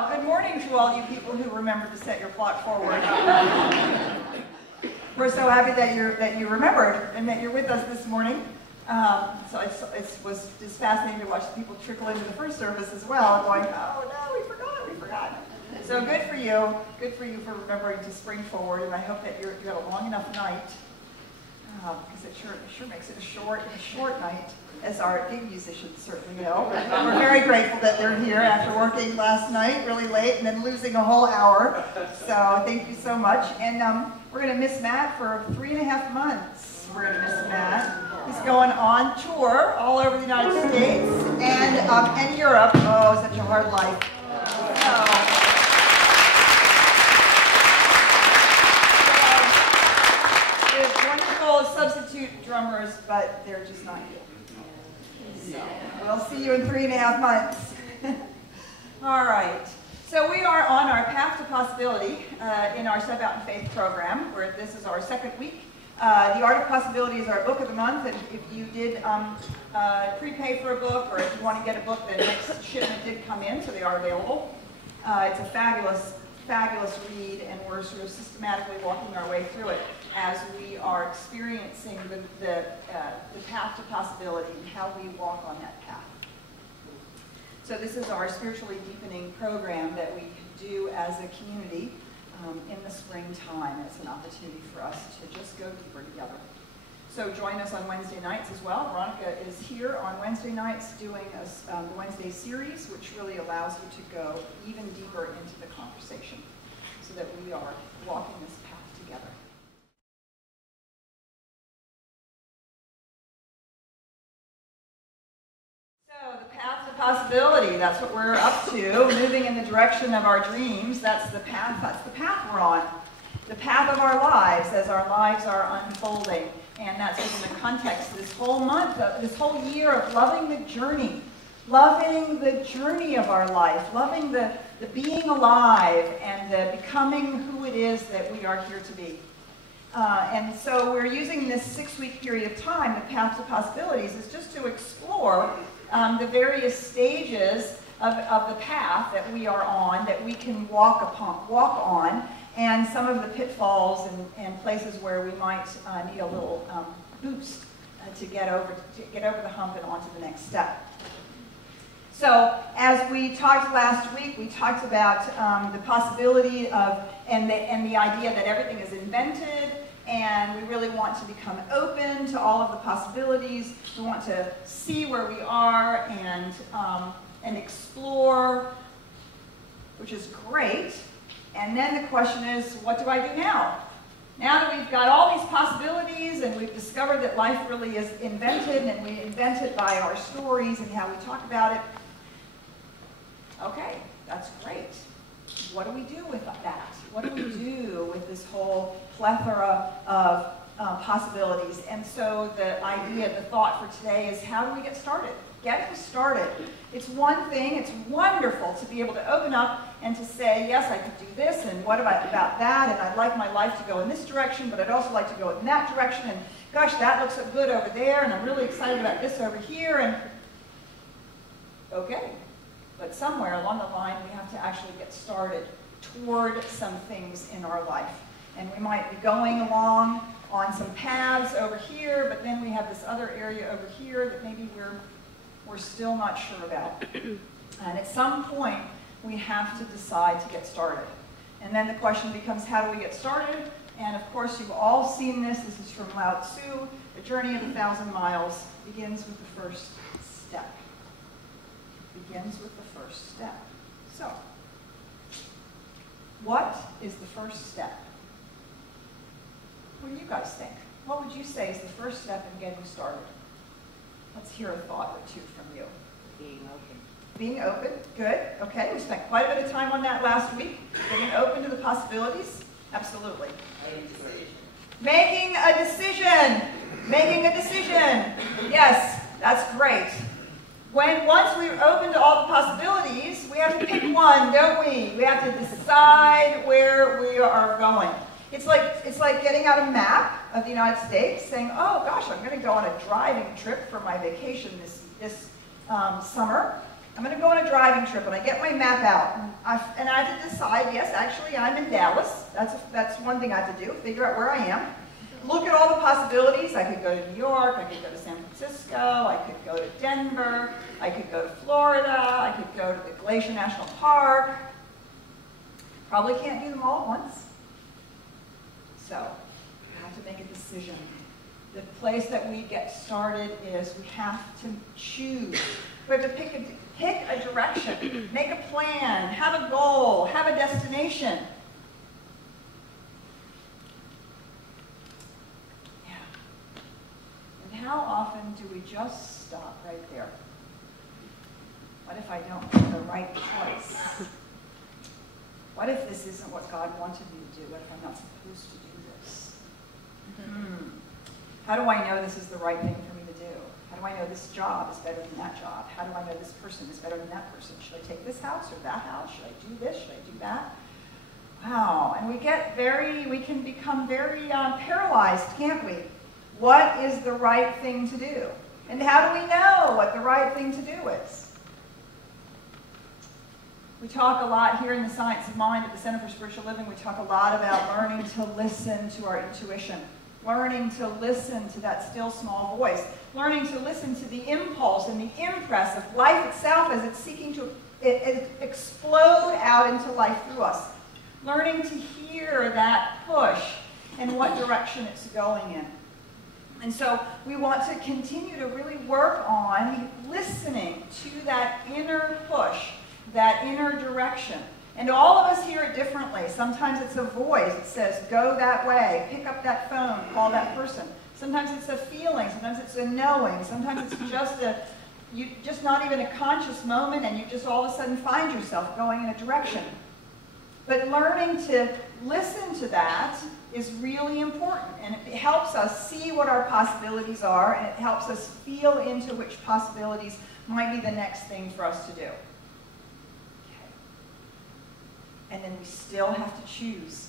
Well, good morning to all you people who remembered to set your clock forward. We're so happy that you remembered and that you're with us this morning. So it was just fascinating to watch the people trickle into the first service as well, going, oh no, we forgot. So good for you for remembering to spring forward, and I hope that you had a long enough night, because it sure makes it a short night, as our gig musicians certainly know. We're very grateful that they're here after working last night really late and then losing a whole hour. So thank you so much. And we're going to miss Matt for 3.5 months. We're going to miss Matt. He's going on tour all over the United States and Europe. Oh, such a hard life. There's wonderful substitute drummers, but they're just not you. So we'll see you in 3.5 months. All right. So we are on our Path to Possibility in our Step Out in Faith program, where this is our second week. The Art of Possibility is our book of the month, and if you did prepay for a book, or if you want to get a book, the next shipment did come in, so they are available. It's a fabulous read, and we're sort of systematically walking our way through it as we are experiencing the path to possibility and how we walk on that path. So this is our spiritually deepening program that we do as a community in the springtime. It's an opportunity for us to just go deeper together. So join us on Wednesday nights as well. Veronica is here on Wednesday nights doing the Wednesday series, which really allows you to go even deeper into the conversation so that we are walking this path together. So the path to possibility, that's what we're up to, moving in the direction of our dreams. That's the path we're on. The path of our lives as our lives are unfolding. And that's in the context this whole month, this whole year of loving the journey of our life, loving the being alive and the becoming who it is that we are here to be. And so we're using this 6-week period of time, the Path to Possibilities, is just to explore the various stages of the path that we are on, that we can walk on, and some of the pitfalls and places where we might need a little boost to get over the hump and onto the next step. So, as we talked last week, we talked about the possibility of and the idea that everything is invented, and we really want to become open to all of the possibilities. We want to see where we are and explore, which is great. And then the question is, what do I do now? Now that we've got all these possibilities and we've discovered that life really is invented, and we invent it by our stories and how we talk about it, okay, that's great. What do we do with that? What do we do with this whole plethora of possibilities? And so the thought for today is, how do we get started? Getting started. It's one thing, it's wonderful to be able to open up and to say, yes, I could do this, and what about that, and I'd like my life to go in this direction, but I'd also like to go in that direction, and gosh, that looks so good over there, and I'm really excited about this over here, and okay. But somewhere along the line, we have to actually get started toward some things in our life. And we might be going along on some paths over here, but then we have this other area over here that maybe we're still not sure about. And at some point, we have to decide to get started. And then the question becomes, how do we get started? And of course, you've all seen this. This is from Lao Tzu. The journey of 1,000 miles begins with the first step. Begins with the first step. So, what is the first step? What do you guys think? What would you say is the first step in getting started? Let's hear a thought or two from you. Being open. Being open, good. Okay, we spent quite a bit of time on that last week. Being open to the possibilities, absolutely. Making a decision. Making a decision. Yes, that's great. Once we're open to all the possibilities, we have to pick one, don't we? We have to decide where we are going. It's like getting out a map of the United States, saying, "Oh gosh, I'm going to go on a driving trip for my vacation this summer," I'm going to go on a driving trip, and I get my map out, and I have to decide, yes, actually, I'm in Dallas. That's one thing I have to do, figure out where I am. Look at all the possibilities. I could go to New York, I could go to San Francisco, I could go to Denver, I could go to Florida, I could go to the Glacier National Park. Probably can't do them all at once. So, I have to make a decision. The place that we get started is we have to choose. We have to pick a direction, make a plan, have a goal, have a destination. Yeah. And how often do we just stop right there? What if I don't make the right choice? What if this isn't what God wanted me to do? What if I'm not supposed to do this? How do I know this is the right thing for me to do? How do I know this job is better than that job? How do I know this person is better than that person? Should I take this house or that house? Should I do this? Should I do that? Wow, and we can become very paralyzed, can't we? What is the right thing to do? And how do we know what the right thing to do is? We talk a lot here in the Science of Mind at the Center for Spiritual Living. We talk a lot about learning to listen to our intuition, learning to listen to that still small voice, learning to listen to the impulse and the impress of life itself as it's seeking to explode out into life through us, learning to hear that push and what direction it's going in. And so we want to continue to really work on listening to that inner push, that inner direction. And all of us hear it differently. Sometimes it's a voice that says, go that way, pick up that phone, call that person. Sometimes it's a feeling, sometimes it's a knowing, sometimes it's just not even a conscious moment, and you just all of a sudden find yourself going in a direction. But learning to listen to that is really important, and it helps us see what our possibilities are, and it helps us feel into which possibilities might be the next thing for us to do. And then we still have to choose.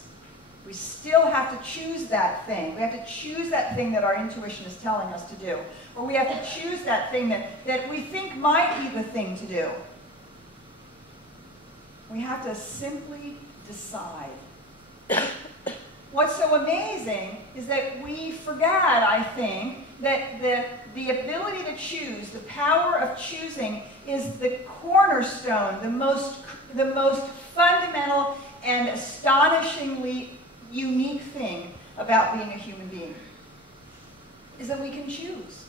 We still have to choose that thing. We have to choose that thing that our intuition is telling us to do. Or we have to choose that thing that we think might be the thing to do. We have to simply decide. What's so amazing is that we forget, I think, that the ability to choose, the power of choosing, is the cornerstone, the most fundamental and astonishingly unique thing about being a human being, is that we can choose.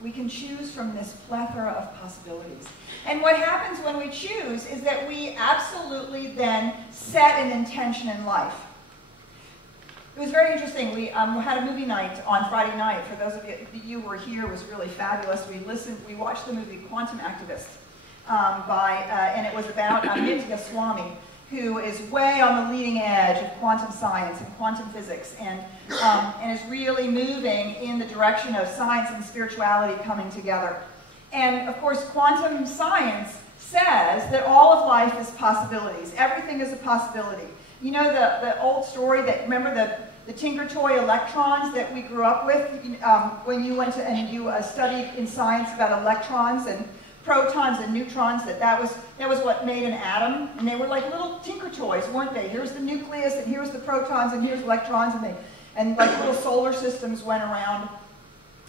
We can choose from this plethora of possibilities. And what happens when we choose is that we absolutely then set an intention in life. It was very interesting. We had a movie night on Friday night. For those of you who were here, it was really fabulous. We watched the movie Quantum Activist, and it was about Nitya Swami, who is way on the leading edge of quantum science and quantum physics, and is really moving in the direction of science and spirituality coming together. And of course, quantum science says that all of life is possibilities. Everything is a possibility. You know the old story that, remember the Tinker Toy electrons that we grew up with when you went to, and you studied in science about electrons and protons and neutrons, that was what made an atom, and they were like little Tinker Toys, weren't they? Here's the nucleus, and here's the protons, and here's electrons, and like little solar systems went around,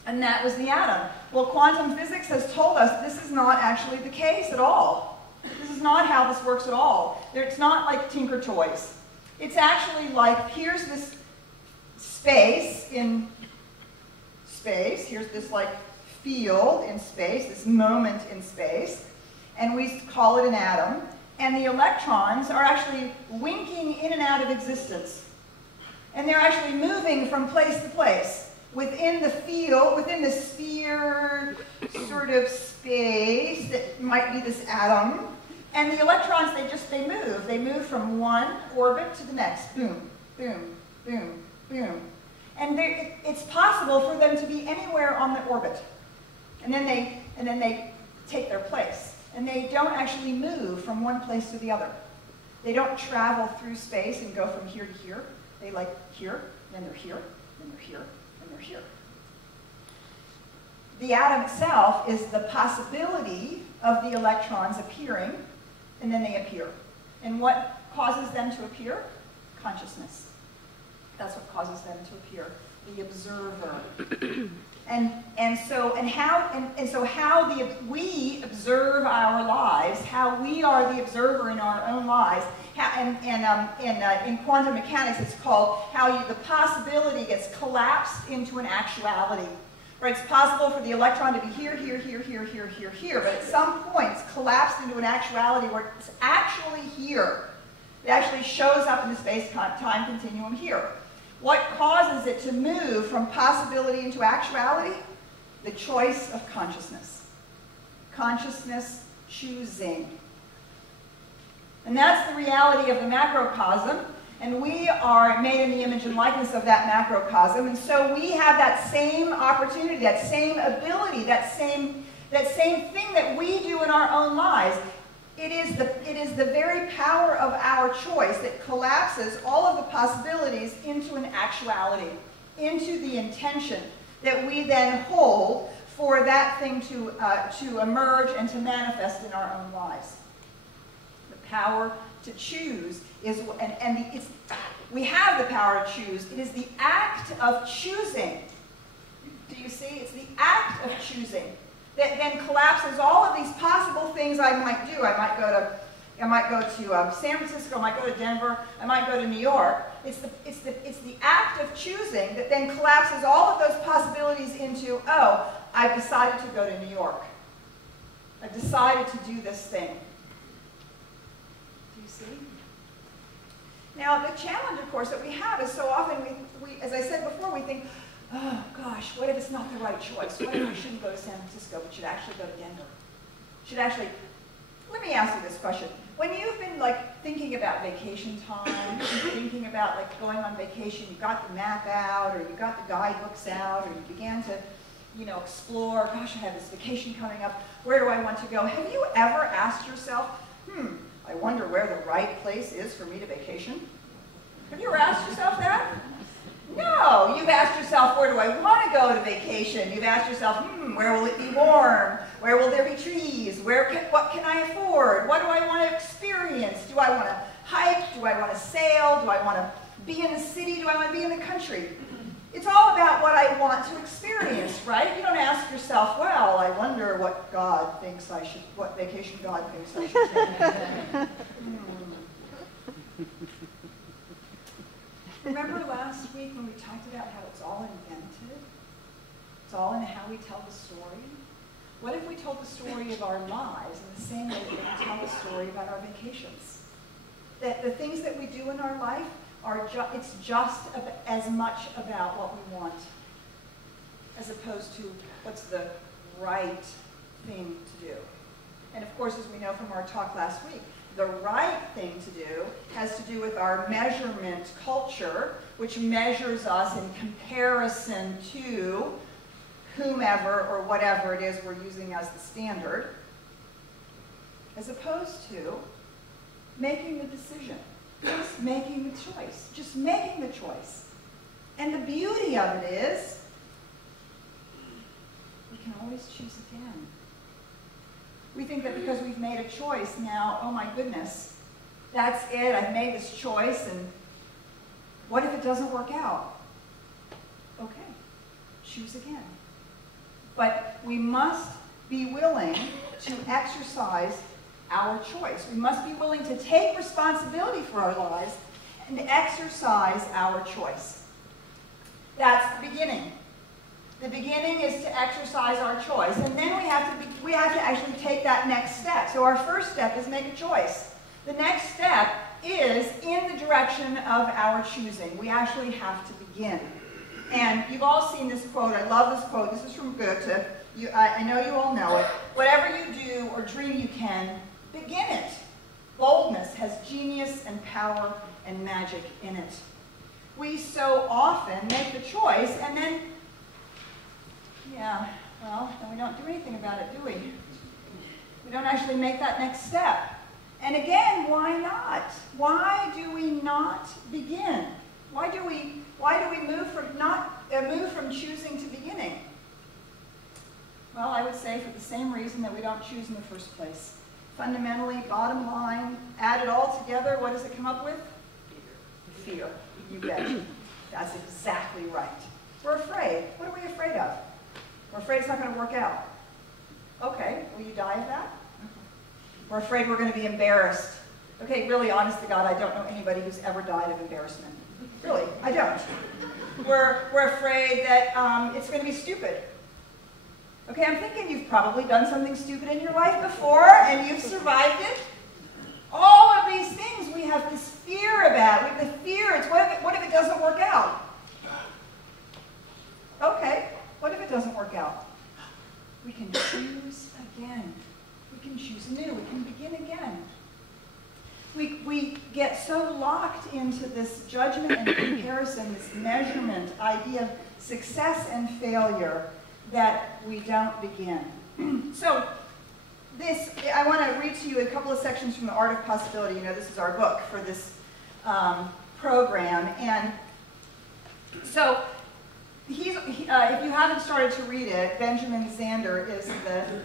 and that was the atom. Well, quantum physics has told us this is not actually the case at all. This is not how this works at all. It's not like Tinker Toys. It's actually like, here's this space in space, here's this like field in space, this moment in space, and we call it an atom, and the electrons are actually winking in and out of existence. And they're actually moving from place to place within the field, within the sphere sort of space that might be this atom. And the electrons, they move. They move from one orbit to the next. Boom, boom, boom, boom. And it's possible for them to be anywhere on the orbit. And then they take their place. And they don't actually move from one place to the other. They don't travel through space and go from here to here. They like here, then they're here, then they're here, then they're here. The atom itself is the possibility of the electrons appearing, and then they appear. And what causes them to appear? Consciousness. That's what causes them to appear. The observer. So how we observe our lives, how we are the observer in our own lives, in quantum mechanics it's called how the possibility gets collapsed into an actuality. Right? It's possible for the electron to be here, here, here, here, here, here, here, but at some point it's collapsed into an actuality where it's actually here. It actually shows up in the space-time continuum here. What causes it to move from possibility into actuality? The choice of consciousness. Consciousness choosing. And that's the reality of the macrocosm. And we are made in the image and likeness of that macrocosm. And so we have that same opportunity, that same ability, that same thing that we do in our own lives. It is the very power of our choice that collapses all of the possibilities into an actuality, into the intention that we then hold for that thing to emerge and to manifest in our own lives. The power to choose is, we have the power to choose. It is the act of choosing. Do you see? It's the act of choosing that then collapses all of these possible things I might do. I might go to San Francisco. I might go to Denver. I might go to New York. It's the act of choosing that then collapses all of those possibilities into, oh, I've decided to go to New York. I've decided to do this thing. Do you see? Now, the challenge, of course, that we have is so often, we as I said before, we think, oh, gosh, what if it's not the right choice? What if I shouldn't go to San Francisco, but should actually go to Denver? Let me ask you this question. When you've been, thinking about vacation time, thinking about, going on vacation, you got the map out, or you got the guidebooks out, or you began to, explore, gosh, I have this vacation coming up, where do I want to go? Have you ever asked yourself, I wonder where the right place is for me to vacation? Have you ever asked yourself that? No, you've asked yourself, where do I want to go to vacation? You've asked yourself, where will it be warm? Where will there be trees? What can I afford? What do I want to experience? Do I want to hike? Do I want to sail? Do I want to be in the city? Do I want to be in the country? It's all about what I want to experience, right? You don't ask yourself, well, I wonder what vacation God thinks I should take. Remember last week when we talked about how it's all invented? It's all in how we tell the story. What if we told the story of our lives in the same way that we tell the story about our vacations? That the things that we do in our life it's just as much about what we want as opposed to what's the right thing to do. And of course, as we know from our talk last week, the right thing to do has to do with our measurement culture, which measures us in comparison to whomever or whatever it is we're using as the standard, as opposed to making the decision, just making the choice, just making the choice. And the beauty of it is, we can always choose again. We think that because we've made a choice now, oh my goodness, that's it, I've made this choice, and what if it doesn't work out? Okay, choose again. But we must be willing to exercise our choice. We must be willing to take responsibility for our lives and exercise our choice. That's the beginning. The beginning is to exercise our choice, and then we have to actually take that next step. So our first step is make a choice. The next step is in the direction of our choosing. We actually have to begin. And you've all seen this quote. I love this quote. This is from Goethe. I know you all know it. Whatever you do or dream you can, begin it. Boldness has genius and power and magic in it. We so often make the choice and then, then we don't do anything about it, do we? We don't actually make that next step. And again, why not? Why do we not begin? Why do we move from choosing to beginning? Well, I would say for the same reason that we don't choose in the first place. Fundamentally, bottom line, add it all together, what does it come up with? Fear. You bet. That's exactly right. We're afraid. What are we afraid of? We're afraid it's not going to work out. Okay, will you die of that? We're afraid we're going to be embarrassed. Okay, really, honest to God, I don't know anybody who's ever died of embarrassment. Really, I don't. We're afraid that it's going to be stupid. Okay, I'm thinking you've probably done something stupid in your life before, and you've survived it. All of these things we have this fear about. We have the fear. It's what if it doesn't work out? Okay, what if it doesn't work out? We can choose again. We can choose anew. We can begin again. We get so locked into this judgment and comparison, this measurement idea of success and failure, that we don't begin. So I want to read to you a couple of sections from The Art of Possibility. You know, this is our book for this program. And so if you haven't started to read it, Benjamin Zander is the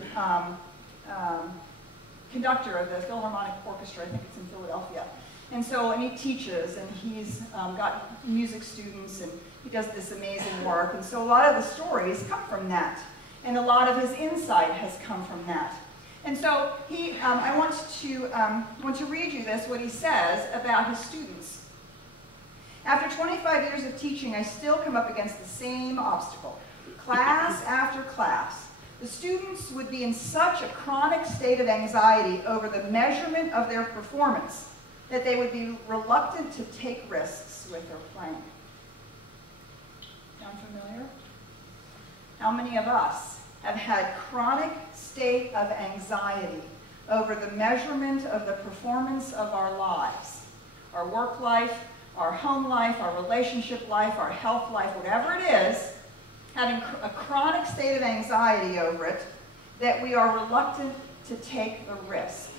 conductor of the Philharmonic Orchestra. I think it's in Philadelphia. And he teaches, and he's got music students, and he does this amazing work. And so a lot of the stories come from that. And a lot of his insight has come from that. And so I want to read you this, what he says about his students. After 25 years of teaching, I still come up against the same obstacle. Class after class, the students would be in such a chronic state of anxiety over the measurement of their performance that they would be reluctant to take risks with their playing. Sound familiar? How many of us have had chronic state of anxiety over the measurement of the performance of our lives? Our work life, our home life, our relationship life, our health life, whatever it is, having a chronic state of anxiety over it, that we are reluctant to take the risk.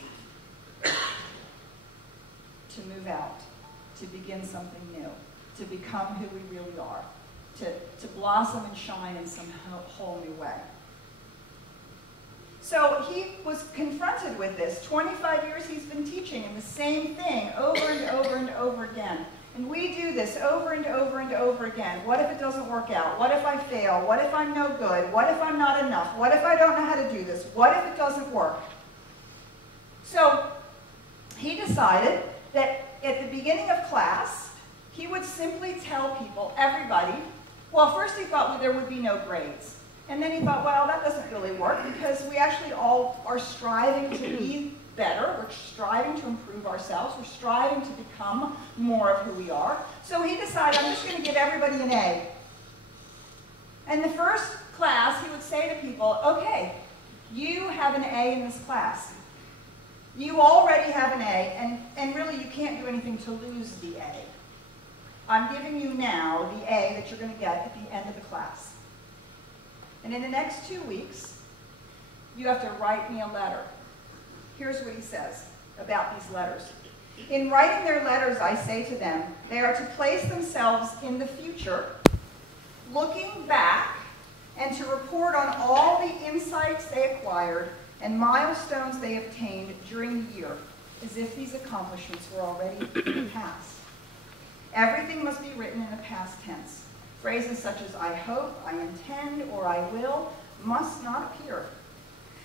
To move out, to begin something new, to become who we really are, to blossom and shine in some whole new way. So he was confronted with this. 25 years he's been teaching in the same thing over and over and over again. And we do this over and over and over again. What if it doesn't work out? What if I fail? What if I'm no good? What if I'm not enough? What if I don't know how to do this? What if it doesn't work? So he decided that at the beginning of class, he would simply tell people, everybody, well, first he thought there would be no grades. And then he thought, well, that doesn't really work because we actually all are striving to be better. We're striving to improve ourselves. We're striving to become more of who we are. So he decided, I'm just going to give everybody an A. And the first class, he would say to people, okay, you have an A in this class. You already have an A, and really you can't do anything to lose the A. I'm giving you now the A that you're going to get at the end of the class. And in the next 2 weeks, you have to write me a letter. Here's what he says about these letters. In writing their letters, I say to them, they are to place themselves in the future, looking back, and to report on all the insights they acquired and milestones they obtained during the year, as if these accomplishments were already past. Everything must be written in the past tense. Phrases such as I hope, I intend, or I will must not appear.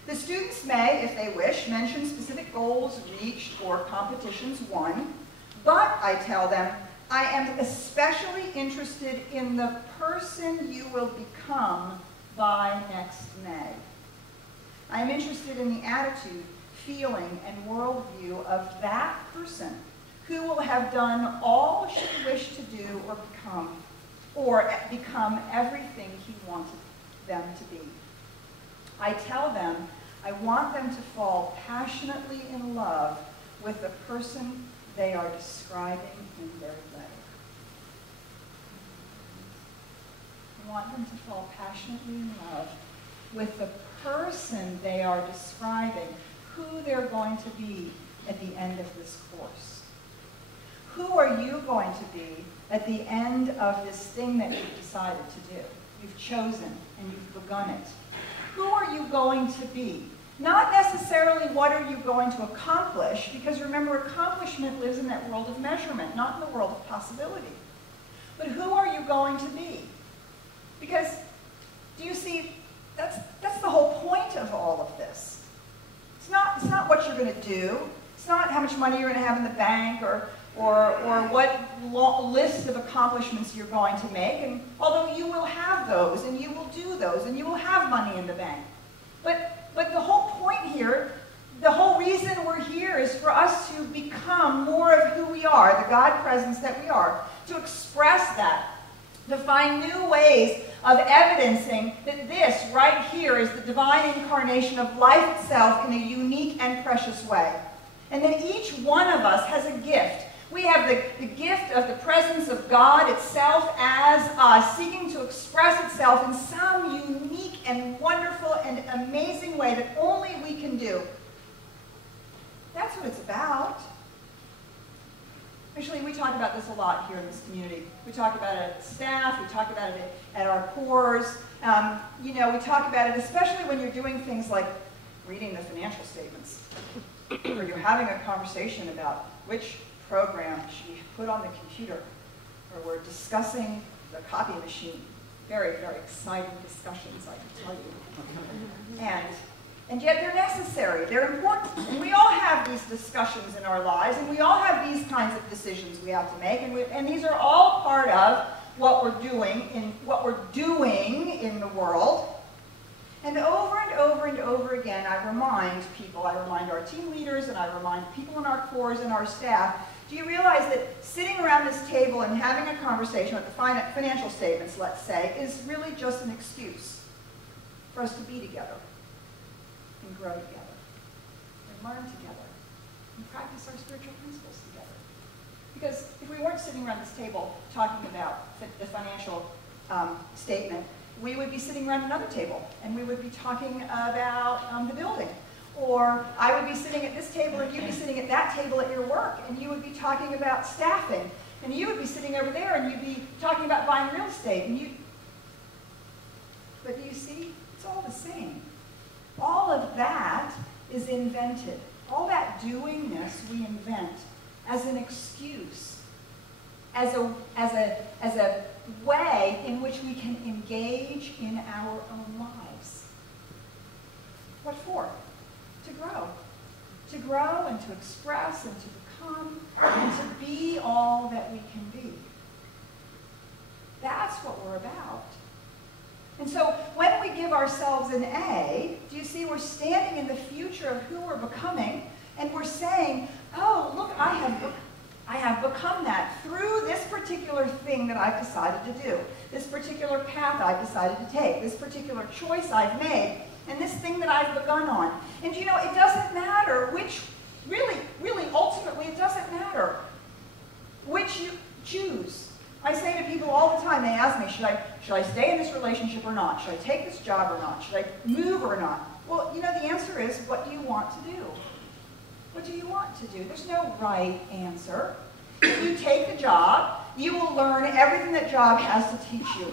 The students may, if they wish, mention specific goals reached or competitions won, but I tell them, I am especially interested in the person you will become by next May. I am interested in the attitude, feeling, and worldview of that person who will have done all she wished to do or become everything he wanted them to be. I tell them I want them to fall passionately in love with the person they are describing in their letter. I want them to fall passionately in love with the person they are describing, who they're going to be at the end of this course. Who are you going to be at the end of this thing that you've decided to do? You've chosen and you've begun it. who are you going to be? Not necessarily what are you going to accomplish, because remember, accomplishment lives in that world of measurement, not in the world of possibility. But who are you going to be? Because, do you see, that's the whole point of all of this. It's not what you're going to do. It's not how much money you're going to have in the bank or what list of accomplishments you're going to make. And although you will have those, and you will do those, and you will have money in the bank. But the whole point here, the whole reason we're here is for us to become more of who we are, the God presence that we are, to express that, to find new ways of evidencing that this right here is the divine incarnation of life itself in a unique and precious way. And that each one of us has a gift. We have the gift of the presence of God itself as us, seeking to express itself in some unique and wonderful and amazing way that only we can do. That's what it's about. Actually, we talk about this a lot here in this community. We talk about it at staff, we talk about it at our cores. You know, we talk about it especially when you're doing things like reading the financial statements, or you're having a conversation about which program should be put on the computer, or we're discussing the copy machine. Very, very exciting discussions, I can tell you. And yet they're necessary, they're important. And we all have these discussions in our lives, and we all have these kinds of decisions we have to make, and these are all part of what we're doing in the world. And over and over and over again, I remind people, I remind our team leaders, and I remind people in our cores and our staff, do you realize that sitting around this table and having a conversation with the financial statements, let's say, is really just an excuse for us to be together and grow together and learn together and practice our spiritual principles together? Because if we weren't sitting around this table talking about the financial statement, we would be sitting around another table and we would be talking about the building. Or I would be sitting at this table and you'd be sitting at that table at your work, and you would be talking about staffing. And you would be sitting over there and you'd be talking about buying real estate. But do you see? It's all the same. All of that is invented. All that doingness we invent as an excuse, as a way in which we can engage in our own lives. What for? To grow and to express and to become and to be all that we can be. That's what we're about. And so when we give ourselves an A, do you see we're standing in the future of who we're becoming, and we're saying, oh, look, I have become that through this particular thing that I've decided to do, this particular path I've decided to take, this particular choice I've made, and this thing that I've begun on. And you know, it doesn't matter which, really, ultimately, it doesn't matter which you choose. I say to people all the time, they ask me, should I stay in this relationship or not? Should I take this job or not? Should I move or not? Well, you know, the answer is, what do you want to do? What do you want to do? There's no right answer. If you take the job, you will learn everything that job has to teach you.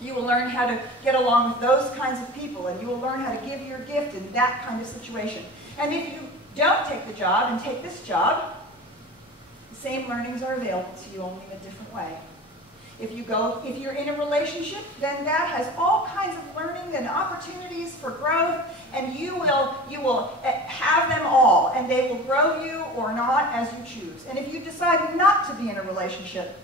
You will learn how to get along with those kinds of people, and you will learn how to give your gift in that kind of situation. And if you don't take the job and take this job, the same learnings are available to you, only in a different way. If you're in a relationship, then that has all kinds of learning and opportunities for growth, and you will have them all, and they will grow you or not as you choose. And if you decide not to be in a relationship,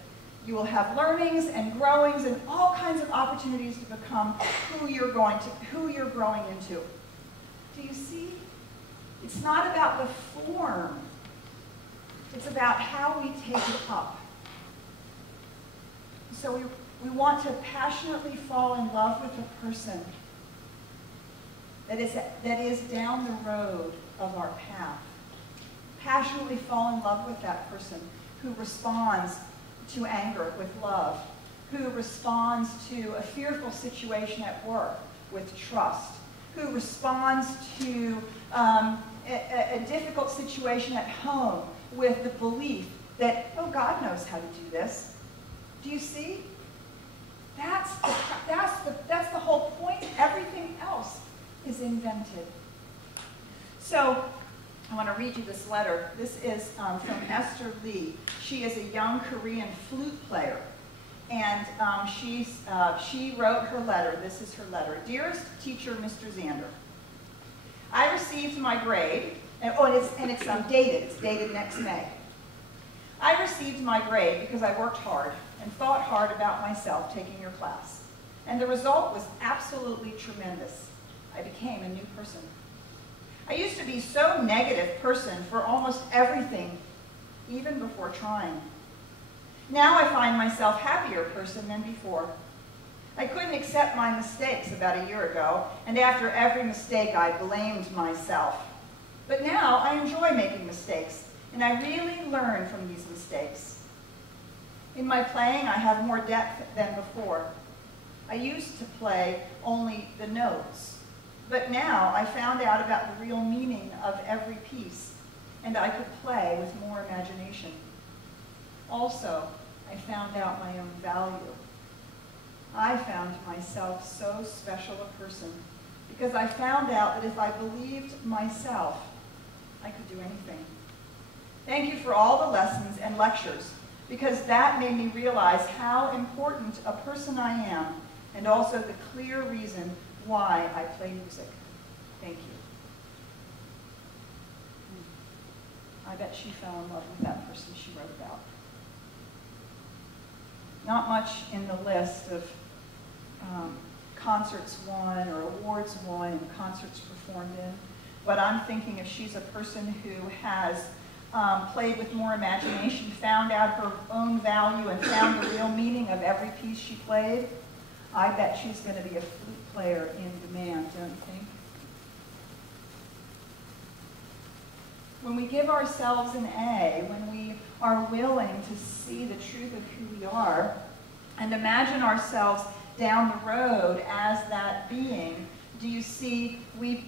you will have learnings and growings and all kinds of opportunities to become who you're growing into. Do you see? It's not about the form. It's about how we take it up. So we want to passionately fall in love with a person that is down the road of our path. Passionately fall in love with that person who responds to anger with love, who responds to a fearful situation at work with trust, who responds to a difficult situation at home with the belief that, oh, God knows how to do this. Do you see? That's the whole point. Everything else is invented. So I want to read you this letter. This is from Esther Lee. She is a young Korean flute player. And she wrote her letter. This is her letter. Dearest teacher, Mr. Zander, I received my grade. And it's dated. It's dated next May. I received my grade because I worked hard and thought hard about myself taking your class. And the result was absolutely tremendous. I became a new person. I used to be so negative person for almost everything, even before trying. Now I find myself happier person than before. I couldn't accept my mistakes about a year ago, and after every mistake I blamed myself. But now I enjoy making mistakes, and I really learn from these mistakes. In my playing, I have more depth than before. I used to play only the notes, but now I found out about the real meaning of every piece, and I could play with more imagination. Also, I found out my own value. I found myself so special a person because I found out that if I believed myself, I could do anything. Thank you for all the lessons and lectures, because that made me realize how important a person I am, and also the clear reason why I play music. Thank you. I bet she fell in love with that person she wrote about. Not much in the list of concerts won or awards won and concerts performed in, but I'm thinking if she's a person who has played with more imagination, found out her own value, and found the real meaning of every piece she played, I bet she's going to be a flute player in demand, don't you think? When we give ourselves an A, when we are willing to see the truth of who we are and imagine ourselves down the road as that being, do you see, we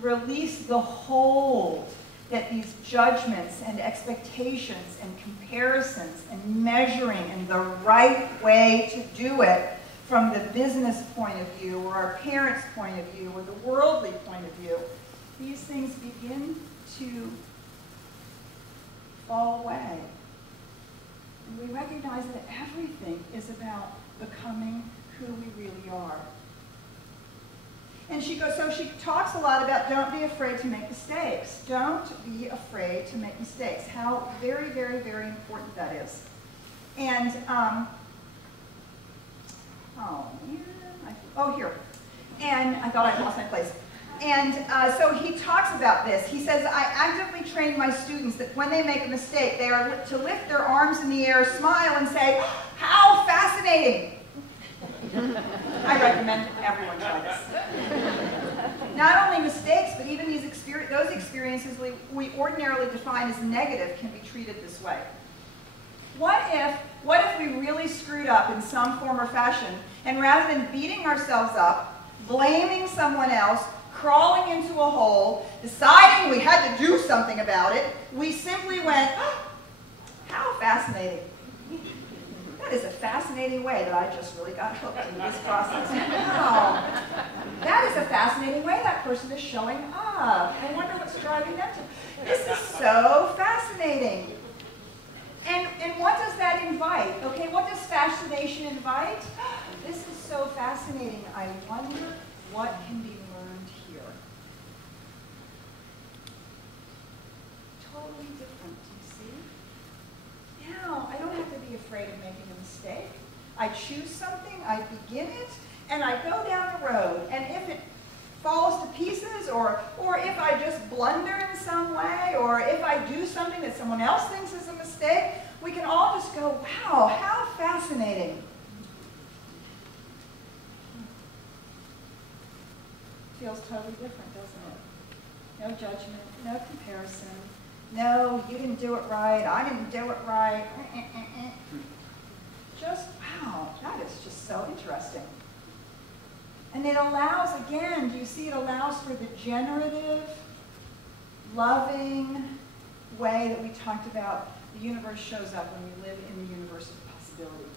release the hold that these judgments and expectations and comparisons and measuring and the right way to do it from the business point of view or our parents' point of view or the worldly point of view, these things begin to fall away. And we recognize that everything is about becoming who we really are. And so she talks a lot about don't be afraid to make mistakes. Don't be afraid to make mistakes. How very, very, very important that is. And, here. And I thought I lost my place. And so he talks about this. He says, I actively train my students that when they make a mistake, they are to lift their arms in the air, smile, and say, how fascinating. I recommend everyone try this. Not only mistakes, but even those experiences we ordinarily define as negative can be treated this way. What if we really screwed up in some form or fashion, and rather than beating ourselves up, blaming someone else, crawling into a hole, deciding we had to do something about it, we simply went, oh, how fascinating. That is a fascinating way that I just really got hooked into this process. Wow. That is a fascinating way that person is showing up. I wonder what's driving them to. This is so fascinating. And what does that invite? Okay, what does fascination invite? This is so fascinating. I wonder what can be learned here. Totally different, do you see? Now, I don't have to be afraid of making a mistake. I choose something, I begin it, and I go down the road. And if it falls to pieces, or if I just blunder in some way, or if I do something that someone else thinks is a mistake, we can all just go, wow, how fascinating. Feels totally different, doesn't it? No judgment, no comparison. No, you didn't do it right, I didn't do it right. Just, wow, that is just so interesting. And it allows, again, do you see, it allows for the generative, loving way that we talked about. The universe shows up when we live in the universe of possibility.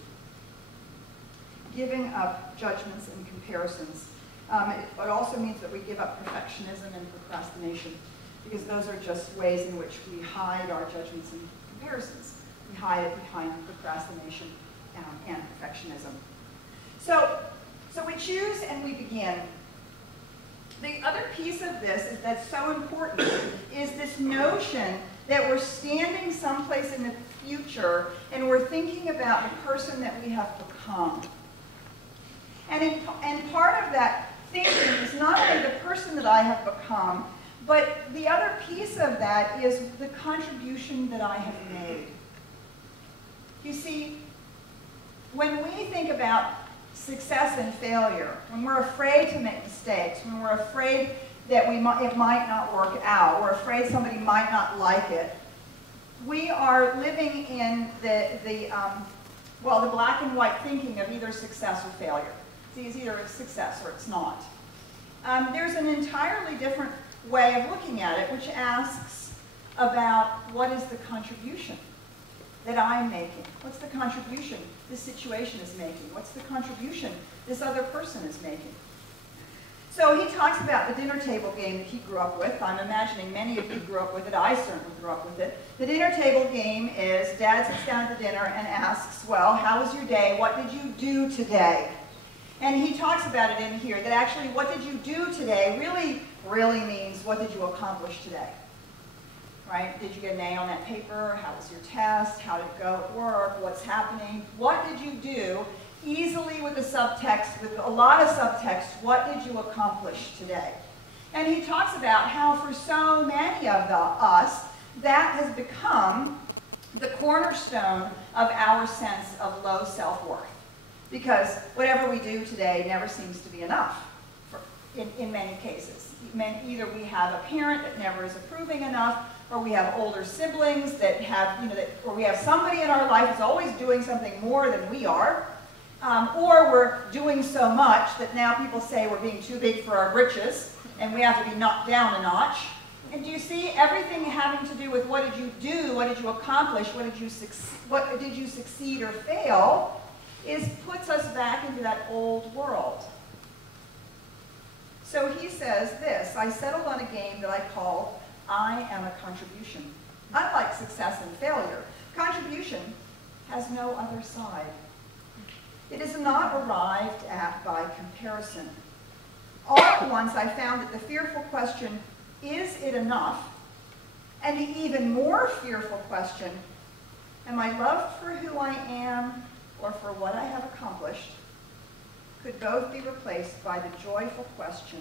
Giving up judgments and comparisons. It also means that we give up perfectionism and procrastination, because those are just ways in which we hide our judgments and comparisons. We hide it behind procrastination and perfectionism. So we choose and we begin. The other piece of this that's so important is this notion that we're standing someplace in the future and we're thinking about the person that we have become. And part of that thinking is not only the person that I have become, but the other piece of that is the contribution that I have made. You see, when we think about success and failure, when we're afraid to make mistakes, when we're afraid that it might not work out, we're afraid somebody might not like it, we are living in the black and white thinking of either success or failure. It's either a success or it's not. There's an entirely different way of looking at it, which asks about what is the contribution that I'm making? What's the contribution this situation is making? What's the contribution this other person is making? So he talks about the dinner table game that he grew up with. I'm imagining many of you grew up with it. I certainly grew up with it. The dinner table game is Dad sits down at the dinner and asks, well, how was your day? What did you do today? And he talks about it in here, that actually what did you do today really means what did you accomplish today? Right? Did you get an A on that paper? How was your test? How did it go at work? What's happening? What did you do? Easily with the subtext, with a lot of subtext, what did you accomplish today? And he talks about how for so many of us, that has become the cornerstone of our sense of low self-worth. Because whatever we do today never seems to be enough in many cases. Either we have a parent that never is approving enough, or we have older siblings that have, or we have somebody in our life who's always doing something more than we are, or we're doing so much that now people say we're being too big for our britches, and we have to be knocked down a notch. And do you see everything having to do with what did you do, what did you accomplish, what did you succeed or fail, puts us back into that old world. So he says this, I settled on a game that I called I am a contribution. Unlike success and failure, contribution has no other side. It is not arrived at by comparison. All at once I found that the fearful question, is it enough? And the even more fearful question, am I loved for who I am or for what I have accomplished, could both be replaced by the joyful question,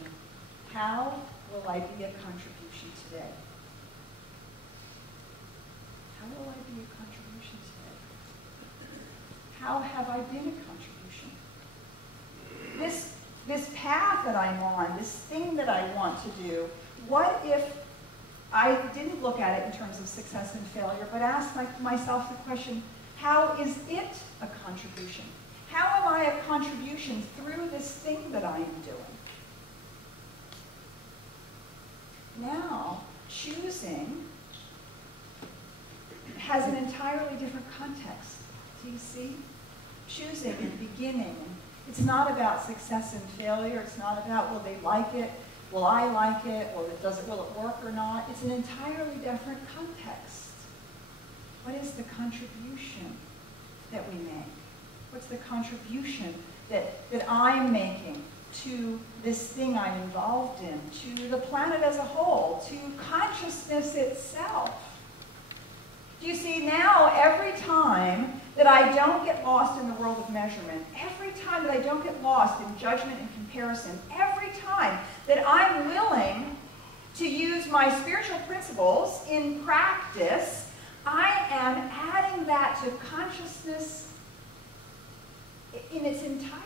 how will I be a contribution today? How will I be a contribution today? How have I been a contribution? This path that I'm on, this thing that I want to do, what if I didn't look at it in terms of success and failure, but asked myself the question, how is it a contribution? How am I a contribution through this thing that I am doing? Now, choosing has an entirely different context. Do you see? Choosing and beginning. It's not about success and failure. It's not about will they like it, will I like it, will it work or not. It's an entirely different context. What is the contribution that we make? What's the contribution that I'm making to this thing I'm involved in, to the planet as a whole, to consciousness itself? Do you see, now every time that I don't get lost in the world of measurement, every time that I don't get lost in judgment and comparison, every time that I'm willing to use my spiritual principles in practice, I am adding that to consciousness in its entirety.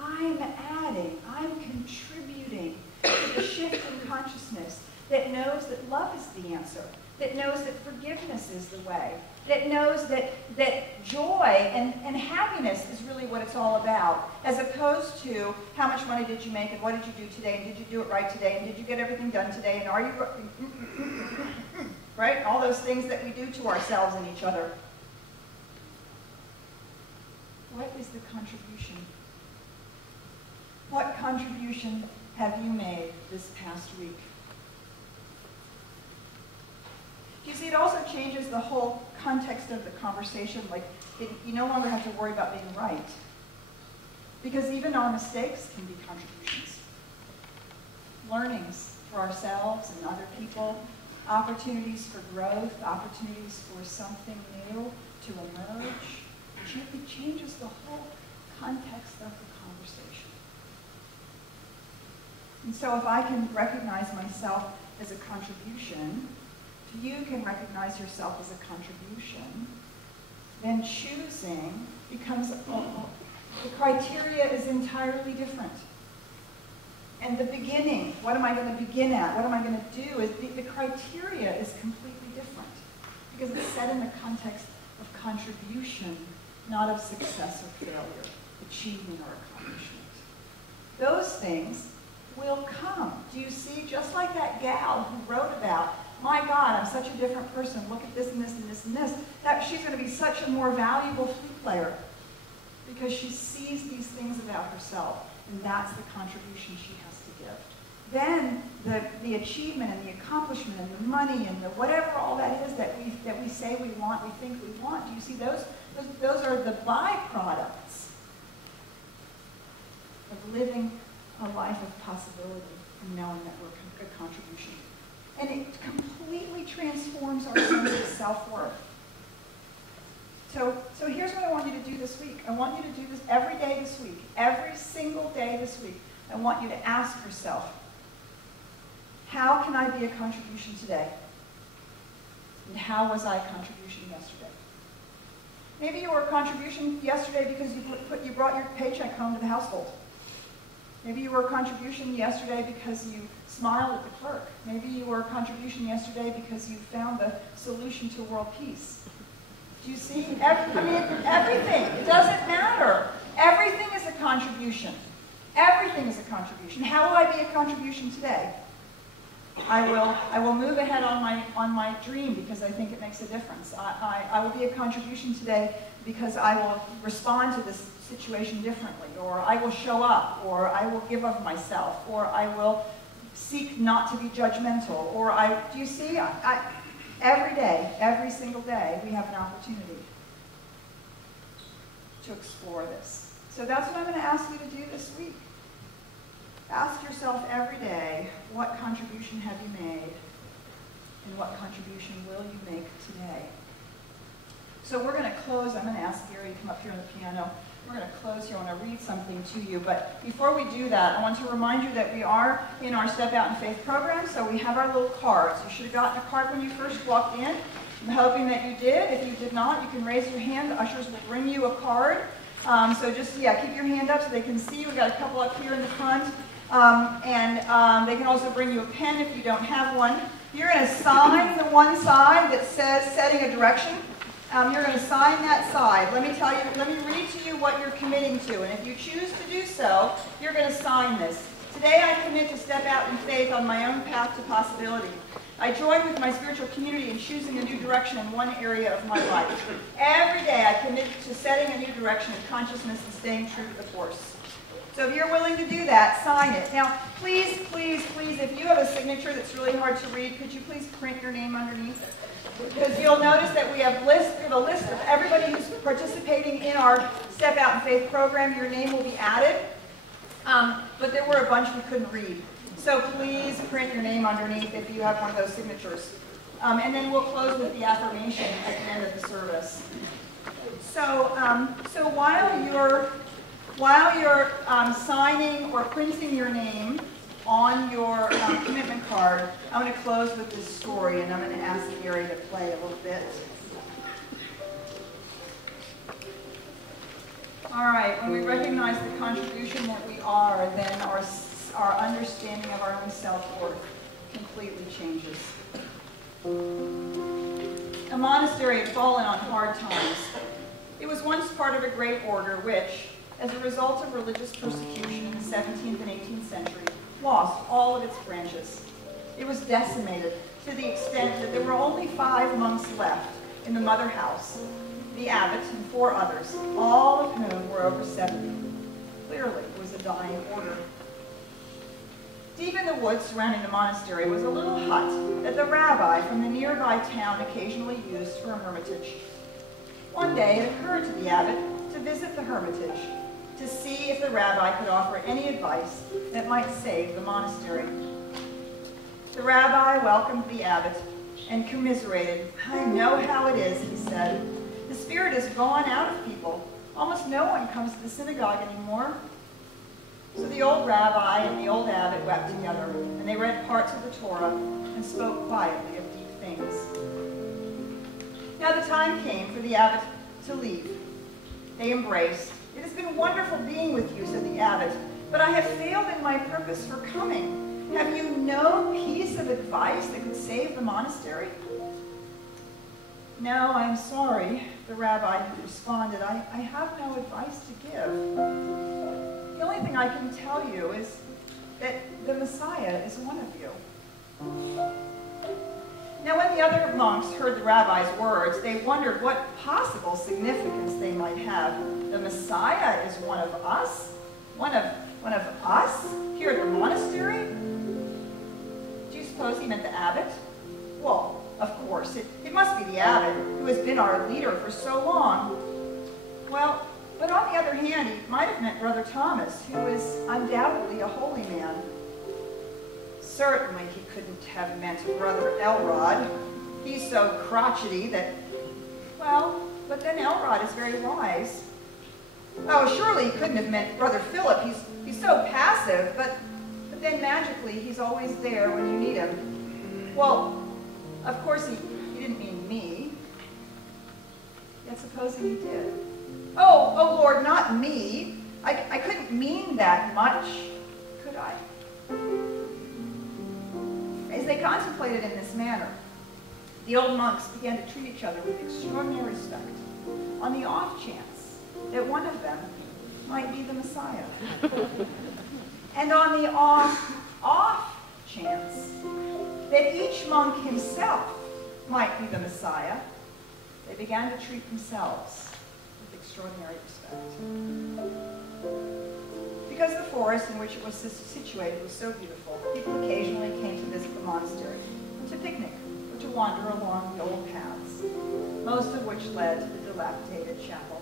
I'm contributing to the shift in consciousness that knows that love is the answer, that knows that forgiveness is the way, that knows that joy and happiness is really what it's all about, as opposed to how much money did you make and what did you do today and did you do it right today and did you get everything done today and are you right? All those things that we do to ourselves and each other. What is the contribution? What contribution have you made this past week? You see, it also changes the whole context of the conversation. Like, you no longer have to worry about being right. Because even our mistakes can be contributions. Learnings for ourselves and other people, opportunities for growth, opportunities for something new to emerge. It changes the whole context of the conversation. And so if I can recognize myself as a contribution, you can recognize yourself as a contribution, then choosing becomes, the criteria is entirely different. And the beginning, what am I going to begin at? What am I going to do? Is the criteria is completely different because it's set in the context of contribution, not of success or failure, achievement or accomplishment. Those things will come. Do you see? Just like that gal who wrote about, my God, I'm such a different person. Look at this and this and this and this. That she's going to be such a more valuable flute player because she sees these things about herself, and that's the contribution she has to give. Then the achievement and the accomplishment and the money and the whatever all that is that we say we want, we think we want. Do you see those are the byproducts of living a life of possibility and knowing that we're a contribution. And it completely transforms our sense of self-worth. So here's what I want you to do this week. I want you to do this every day this week. Every single day this week. I want you to ask yourself, how can I be a contribution today? And how was I a contribution yesterday? Maybe you were a contribution yesterday because you brought your paycheck home to the household. Maybe you were a contribution yesterday because you smiled at the clerk. Maybe you were a contribution yesterday because you found the solution to world peace. Do you see? Everything. It doesn't matter. Everything is a contribution. Everything is a contribution. How will I be a contribution today? I will move ahead on my dream because I think it makes a difference. I will be a contribution today because I will respond to this situation differently, or I will show up, or I will give of myself, or I will seek not to be judgmental, or do you see? Every day, every single day, we have an opportunity to explore this. So that's what I'm going to ask you to do this week. Ask yourself every day, what contribution have you made, and what contribution will you make today? So we're going to close. I'm going to ask Gary to come up here on the piano. We're going to close here. I want to read something to you. But before we do that, I want to remind you that we are in our Step Out in Faith program. So we have our little cards. You should have gotten a card when you first walked in. I'm hoping that you did. If you did not, you can raise your hand. The ushers will bring you a card. So just, keep your hand up so they can see. We've got a couple up here in the front. They can also bring you a pen if you don't have one. You're going to sign the one side that says setting a direction. You're going to sign that side. Let me read to you what you're committing to. And if you choose to do so, you're going to sign this. Today I commit to step out in faith on my own path to possibility. I join with my spiritual community in choosing a new direction in one area of my life. Every day I commit to setting a new direction in consciousness and staying true to the course. So if you're willing to do that, sign it. Now, please, please, please, if you have a signature that's really hard to read, could you please print your name underneath? Because you'll notice that we have a list of everybody who's participating in our Step Out in Faith program. Your name will be added. But there were a bunch we couldn't read. So please print your name underneath if you have one of those signatures. And then we'll close with the affirmation at the end of the service. So while you're signing or printing your name on your commitment card, I'm going to close with this story, and I'm going to ask Gary to play a little bit. All right, when we recognize the contribution that we are, then our understanding of our own self-worth completely changes. A monastery had fallen on hard times. It was once part of a great order which, as a result of religious persecution in the 17th and 18th century, lost all of its branches. It was decimated to the extent that there were only 5 monks left in the mother house, the abbot and 4 others, all of whom were over 70. Clearly, it was the dying order. Deep in the woods surrounding the monastery was a little hut that the rabbi from the nearby town occasionally used for a hermitage. One day it occurred to the abbot to visit the hermitage to see if the rabbi could offer any advice that might save the monastery. The rabbi welcomed the abbot and commiserated. "I know how it is," he said. "The spirit has gone out of people. Almost no one comes to the synagogue anymore." So the old rabbi and the old abbot wept together, and they read parts of the Torah and spoke quietly of deep things. Now the time came for the abbot to leave. They embraced. "It has been wonderful being with you," said the abbot, "but I have failed in my purpose for coming. Have you no piece of advice that could save the monastery?" "No, I'm sorry," the rabbi responded. I have no advice to give. The only thing I can tell you is that the Messiah is one of you." Now, when the other monks heard the rabbi's words, they wondered what possible significance they might have. The Messiah is one of us? One of us here at the monastery? Do you suppose he meant the abbot? Well, of course, it must be the abbot who has been our leader for so long. Well, but on the other hand, he might have meant Brother Thomas, who is undoubtedly a holy man. Certainly he couldn't have meant Brother Elrod. He's so crotchety that, well, but then Elrod is very wise. Oh, surely he couldn't have meant Brother Philip. He's so passive, but then magically he's always there when you need him. Well, of course he didn't mean me. Yet supposing he did. Oh, Lord, not me. I couldn't mean that much, could I? As they contemplated in this manner, the old monks began to treat each other with extraordinary respect, on the off chance that one of them might be the Messiah. And on the off chance that each monk himself might be the Messiah, they began to treat themselves extraordinary respect. Because the forest in which it was situated was so beautiful, people occasionally came to visit the monastery, to picnic, or to wander along the old paths, most of which led to the dilapidated chapel.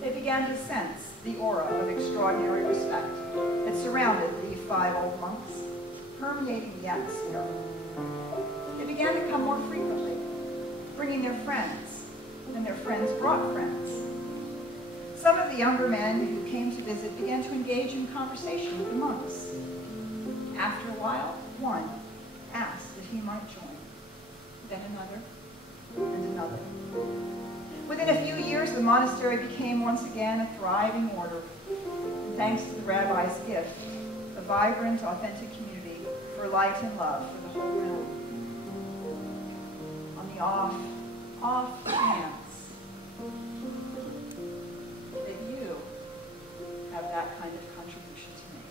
They began to sense the aura of extraordinary respect that surrounded the 5 old monks, permeating the atmosphere. They began to come more frequently, bringing their friends, and their friends brought friends. Some of the younger men who came to visit began to engage in conversation with the monks. After a while, one asked if he might join, then another, and another. Within a few years, the monastery became once again a thriving order, and thanks to the rabbi's gift, a vibrant, authentic community for light and love for the whole realm. On the off chance that you have that kind of contribution to make.